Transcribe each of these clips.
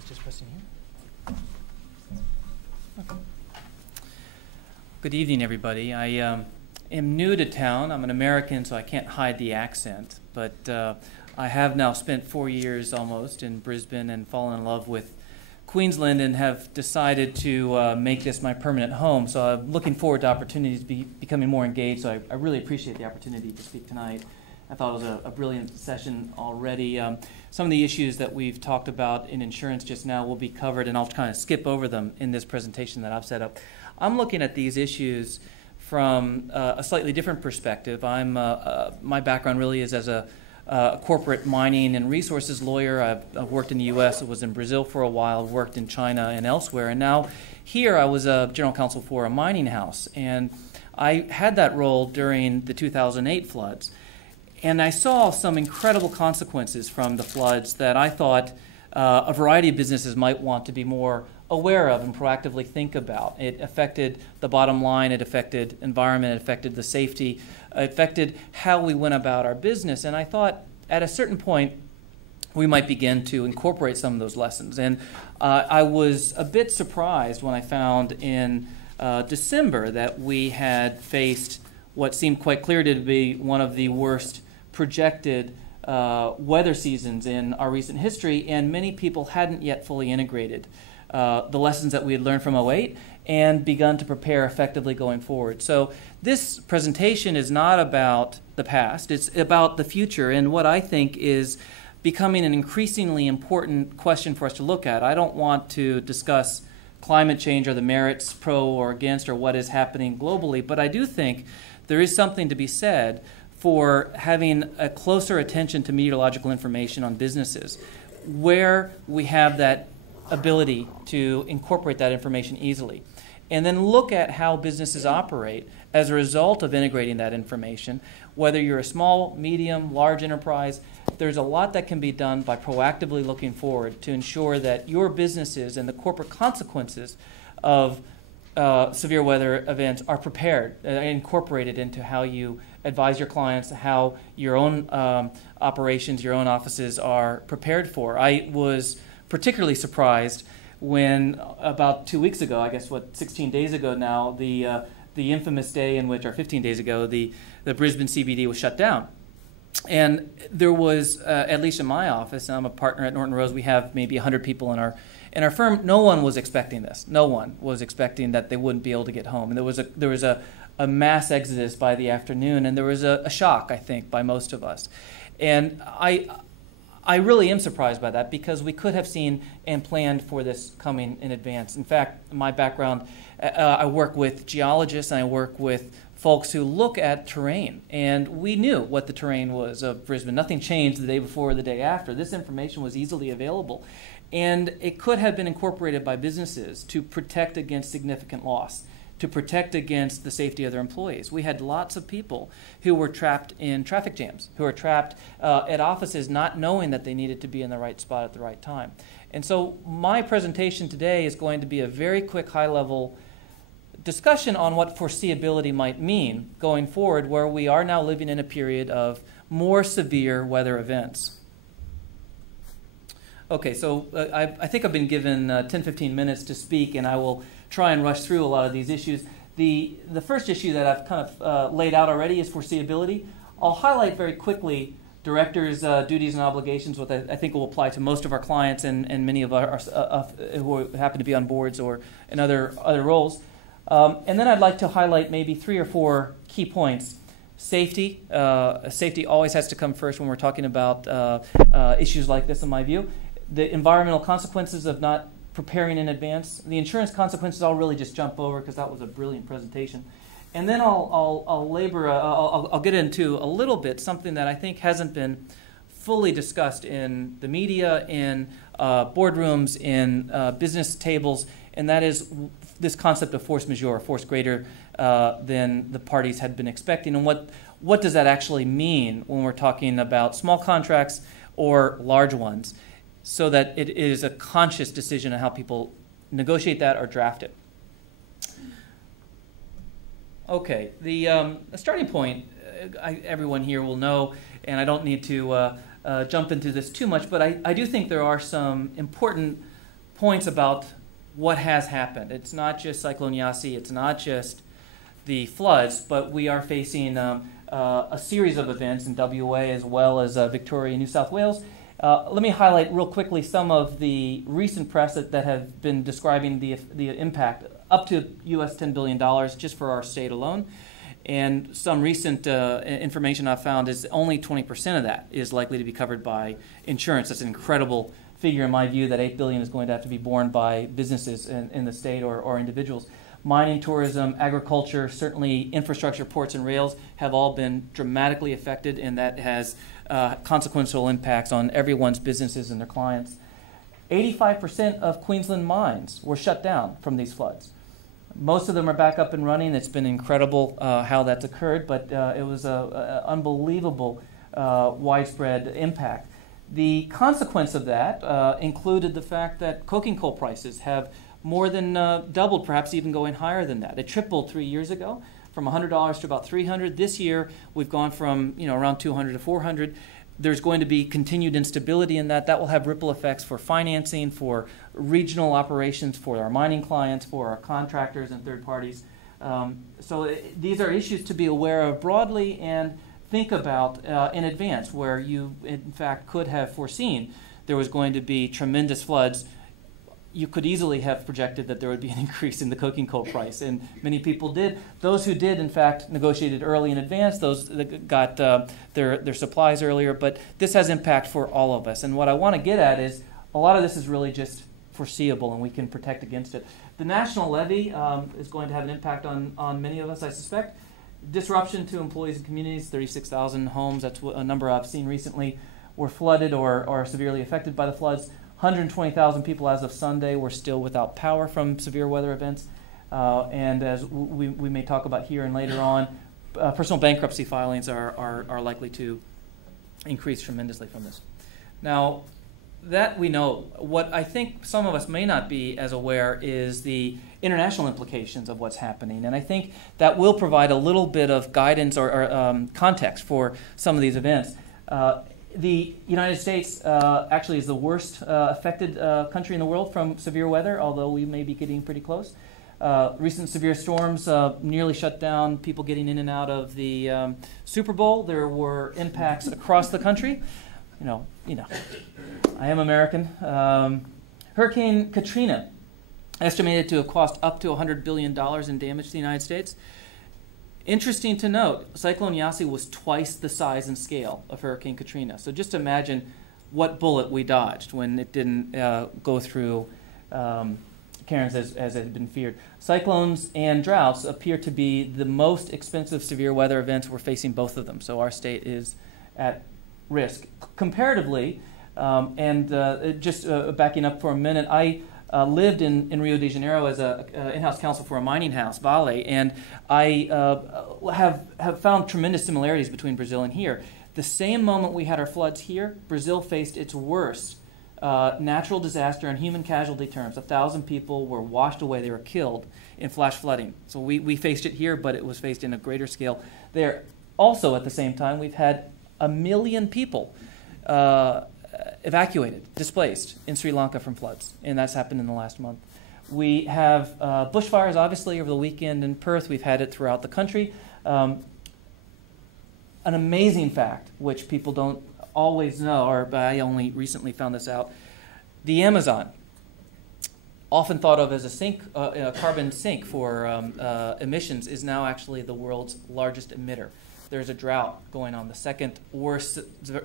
was just pressing here. Okay. Good evening, everybody. I am new to town. I'm an American, so I can't hide the accent. But I have now spent 4 years almost in Brisbane and fallen in love with Queensland and have decided to make this my permanent home. So I'm looking forward to opportunities becoming more engaged. So I really appreciate the opportunity to speak tonight. I thought it was a brilliant session already. Some of the issues that we've talked about in insurance just now will be covered, and I'll kind of skip over them in this presentation that I've set up. I'm looking at these issues from a slightly different perspective. My background really is as a corporate mining and resources lawyer. I've worked in the U.S., I was in Brazil for a while, worked in China and elsewhere, and now here I was a general counsel for a mining house, and I had that role during the 2008 floods. And I saw some incredible consequences from the floods that I thought a variety of businesses might want to be more aware of and proactively think about. It affected the bottom line, it affected environment, it affected the safety, it affected how we went about our business. And I thought at a certain point we might begin to incorporate some of those lessons. And I was a bit surprised when I found in December that we had faced what seemed quite clear to be one of the worst projected weather seasons in our recent history, and many people hadn't yet fully integrated the lessons that we had learned from '08 and begun to prepare effectively going forward. So this presentation is not about the past, it's about the future and what I think is becoming an increasingly important question for us to look at. I don't want to discuss climate change or the merits pro or against or what is happening globally, but I do think there is something to be said for having a closer attention to meteorological information on businesses, where we have that ability to incorporate that information easily. And then look at how businesses operate as a result of integrating that information. Whether you're a small, medium, large enterprise, there's a lot that can be done by proactively looking forward to ensure that your businesses and the corporate consequences of severe weather events are prepared and incorporated into how you advise your clients, how your own operations, your own offices are prepared for. I was particularly surprised when about 2 weeks ago, I guess 16 days ago now, the infamous day in which, or 15 days ago, the Brisbane CBD was shut down. And there was, at least in my office, and I'm a partner at Norton Rose, we have maybe 100 people in our firm. No one was expecting this. No one was expecting that they wouldn't be able to get home. And there was a mass exodus by the afternoon, and there was a shock, I think, by most of us. And I really am surprised by that, because we could have seen and planned for this coming in advance. In fact, my background, I work with geologists and I work with folks who look at terrain, and we knew what the terrain was of Brisbane. Nothing changed the day before or the day after. This information was easily available, and it could have been incorporated by businesses to protect against significant loss, to protect against the safety of their employees. We had lots of people who were trapped in traffic jams, who were trapped at offices not knowing that they needed to be in the right spot at the right time. And so my presentation today is going to be a very quick, high-level discussion on what foreseeability might mean going forward, where we are now living in a period of more severe weather events. Okay, so I think I've been given 10-15 minutes to speak, and I will try and rush through a lot of these issues. The first issue that I've kind of laid out already is foreseeability. I'll highlight very quickly directors' duties and obligations, what I think will apply to most of our clients and many of our who happen to be on boards or in other roles. And then I'd like to highlight maybe 3 or 4 key points. Safety. Safety always has to come first when we're talking about issues like this, in my view. The environmental consequences of not preparing in advance. The insurance consequences I'll really just jump over because that was a brilliant presentation. And then I'll get into a little bit something that I think hasn't been fully discussed in the media, in boardrooms, in business tables, and that is this concept of force majeure, force greater than the parties had been expecting. And what does that actually mean when we're talking about small contracts or large ones, so that it is a conscious decision on how people negotiate that or draft it. Okay, the starting point, everyone here will know, and I don't need to jump into this too much, but I do think there are some important points about what has happened. It's not just Cyclone Yasi, it's not just the floods, but we are facing a series of events in WA as well as Victoria and New South Wales. Let me highlight real quickly some of the recent press that have been describing the impact, up to US $10 billion just for our state alone. And some recent information I've found is only 20% of that is likely to be covered by insurance. That's an incredible figure in my view, that $8 billion is going to have to be borne by businesses in the state or individuals. Mining, tourism, agriculture, certainly infrastructure, ports and rails have all been dramatically affected, and that has consequential impacts on everyone's businesses and their clients. 85% of Queensland mines were shut down from these floods. Most of them are back up and running. It's been incredible how that's occurred, but it was an unbelievable widespread impact. The consequence of that included the fact that coking coal prices have more than doubled, perhaps even going higher than that. It tripled 3 years ago, from $100 to about $300. This year, we've gone from around $200 to $400. There's going to be continued instability in that. That will have ripple effects for financing, for regional operations, for our mining clients, for our contractors and third parties. So these are issues to be aware of broadly and think about in advance, where you, in fact, could have foreseen there was going to be tremendous floods. You could easily have projected that there would be an increase in the coking coal price, and many people did. Those who did, in fact, negotiated early in advance. Those that got their supplies earlier. But this has impact for all of us. And what I want to get at is a lot of this is really just foreseeable, and we can protect against it. The national levy is going to have an impact on many of us, I suspect. Disruption to employees and communities, 36,000 homes, that's a number I've seen recently, were flooded or severely affected by the floods. 120,000 people as of Sunday were still without power from severe weather events. And as we may talk about here and later on, personal bankruptcy filings are likely to increase tremendously from this. Now, that we know. What I think some of us may not be as aware is the international implications of what's happening. And I think that will provide a little bit of guidance or context for some of these events. The United States actually is the worst affected country in the world from severe weather, although we may be getting pretty close. Recent severe storms nearly shut down people getting in and out of the Super Bowl. There were impacts across the country. You know, I am American. Hurricane Katrina, estimated to have cost up to $100 billion in damage to the United States. Interesting to note, Cyclone Yasi was twice the size and scale of Hurricane Katrina. So just imagine what bullet we dodged when it didn't go through Cairns as it had been feared. Cyclones and droughts appear to be the most expensive severe weather events. We're facing both of them. So our state is at risk. Comparatively, just backing up for a minute, I lived in Rio de Janeiro as an in-house counsel for a mining house, Vale, and I have found tremendous similarities between Brazil and here. The same moment we had our floods here, Brazil faced its worst natural disaster in human casualty terms. 1,000 people were washed away. They were killed in flash flooding. So we faced it here, but it was faced in a greater scale there. Also, at the same time, we've had 1 million people evacuated, displaced in Sri Lanka from floods, and that's happened in the last month. We have bushfires, obviously, over the weekend in Perth. We've had it throughout the country. An amazing fact, which people don't always know, or I only recently found this out, the Amazon, often thought of as a carbon sink for emissions, is now actually the world's largest emitter. There's a drought going on, the second worst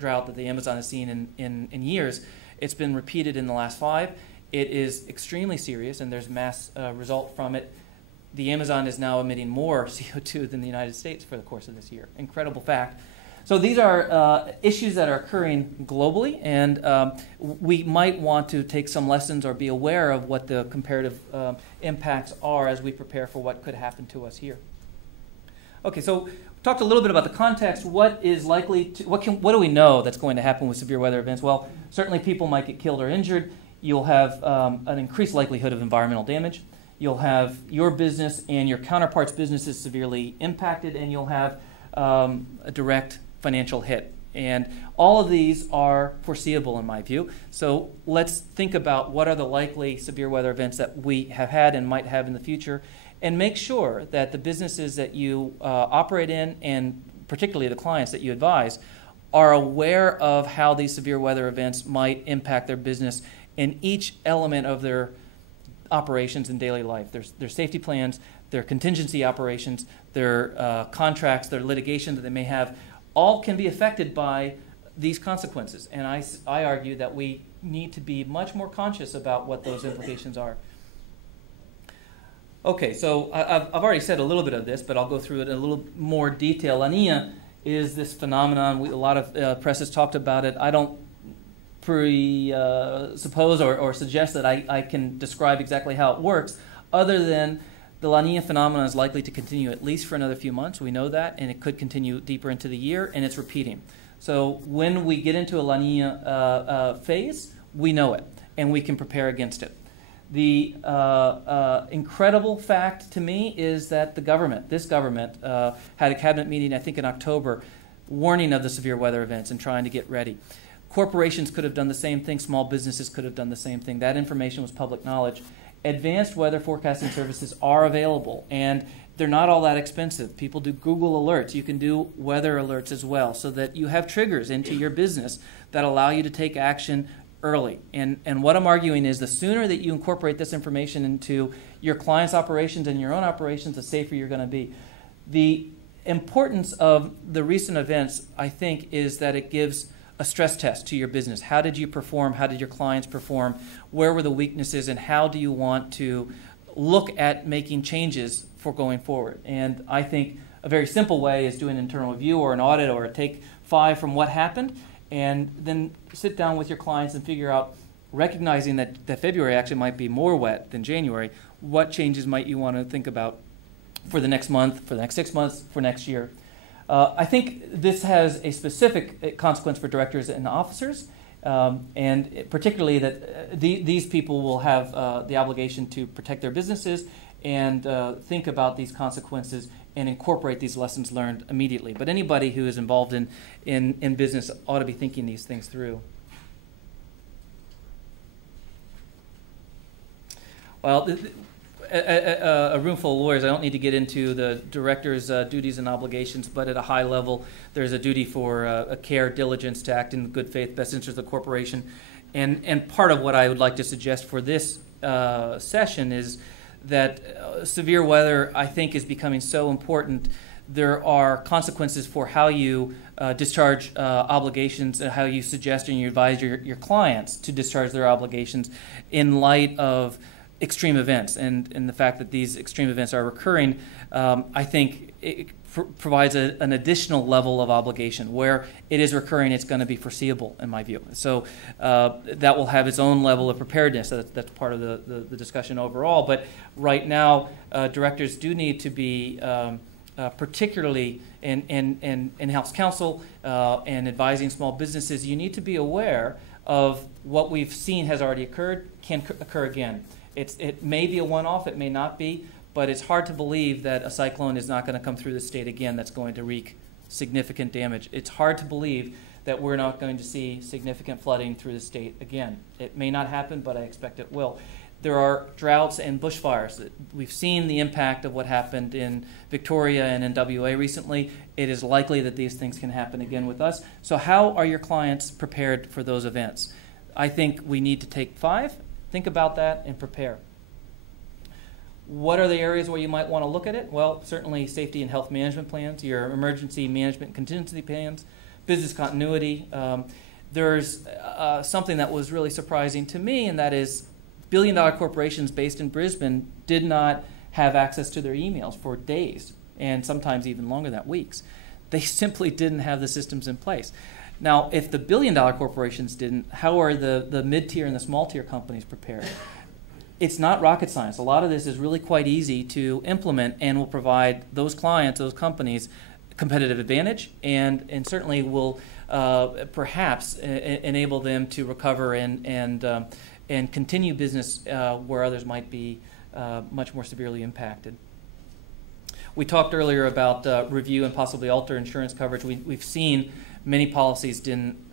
drought that the Amazon has seen in years. It's been repeated in the last 5. It is extremely serious, and there's mass result from it. The Amazon is now emitting more CO2 than the United States for the course of this year. Incredible fact. So these are issues that are occurring globally, and we might want to take some lessons or be aware of what the comparative impacts are as we prepare for what could happen to us here. Okay, so talked a little bit about the context. What is likely to, what do we know that's going to happen with severe weather events? Well, certainly people might get killed or injured. You'll have an increased likelihood of environmental damage. You'll have your business and your counterparts' businesses severely impacted, and you'll have a direct financial hit And all of these are foreseeable in my view. So let's think about what are the likely severe weather events that we have had and might have in the future, and make sure that the businesses that you operate in, and particularly the clients that you advise, are aware of how these severe weather events might impact their business in each element of their operations in daily life. Their safety plans, their contingency operations, their contracts, their litigation that they may have, all can be affected by these consequences. And I argue that we need to be much more conscious about what those implications are. Okay, so I've already said a little bit of this, but I'll go through it in a little more detail. La Niña is this phenomenon. A lot of press has talked about it. I don't suppose or suggest that I can describe exactly how it works, other than the La Niña phenomenon is likely to continue at least for another few months. We know that, and it could continue deeper into the year, and it's repeating. So when we get into a La Niña phase, we know it, and we can prepare against it. The incredible fact to me is that this government, had a cabinet meeting, I think in October, warning of the severe weather events and trying to get ready. Corporations could have done the same thing. Small businesses could have done the same thing. That information was public knowledge. Advanced weather forecasting services are available, and they're not all that expensive. People do Google alerts. You can do weather alerts as well, so that you have triggers into your business that allow you to take action early. And what I'm arguing is the sooner that you incorporate this information into your clients' operations and your own operations, the safer you're going to be. The importance of the recent events, I think, is that it gives a stress test to your business. How did you perform? How did your clients perform? Where were the weaknesses? And how do you want to look at making changes for going forward? And I think a very simple way is do an internal review or an audit, or take 5 from what happened, and then sit down with your clients and figure out, recognizing that February actually might be more wet than January, what changes might you want to think about for the next month, for the next 6 months, for next year. I think this has a specific consequence for directors and officers, and particularly that these people will have the obligation to protect their businesses and think about these consequences and incorporate these lessons learned immediately. But anybody who is involved in business ought to be thinking these things through. Well, a room full of lawyers, I don't need to get into the director's duties and obligations, but at a high level, there's a duty for a care, diligence to act in good faith, best interest of the corporation. And part of what I would like to suggest for this session is that severe weather, I think, is becoming so important. There are consequences for how you discharge obligations, and how you suggest and you advise your clients to discharge their obligations in light of extreme events, and the fact that these extreme events are recurring, I think it provides an additional level of obligation. Where it is recurring, it's going to be foreseeable, in my view. So that will have its own level of preparedness. That's part of the discussion overall. But right now, directors do need to be particularly in-house counsel and advising small businesses. You need to be aware of what we've seen has already occurred, can occur again. It may be a one-off, it may not be, but it's hard to believe that a cyclone is not going to come through the state again that's going to wreak significant damage. It's hard to believe that we're not going to see significant flooding through the state again. It may not happen, but I expect it will. There are droughts and bushfires. We've seen the impact of what happened in Victoria and in WA recently. It is likely that these things can happen again with us. So how are your clients prepared for those events? I think we need to take 5. Think about that and prepare. What are the areas where you might want to look at it? Well, certainly safety and health management plans, your emergency management contingency plans, business continuity. There's something that was really surprising to me, and that is billion-dollar corporations based in Brisbane did not have access to their emails for days, and sometimes even longer than that, weeks. They simply didn't have the systems in place. Now, if the billion-dollar corporations didn't, how are the mid-tier and the small-tier companies prepared? It's not rocket science. A lot of this is really quite easy to implement and will provide those clients, those companies, competitive advantage, and certainly will perhaps enable them to recover and continue business where others might be much more severely impacted. We talked earlier about review and possibly alter insurance coverage. We've seen many policies didn't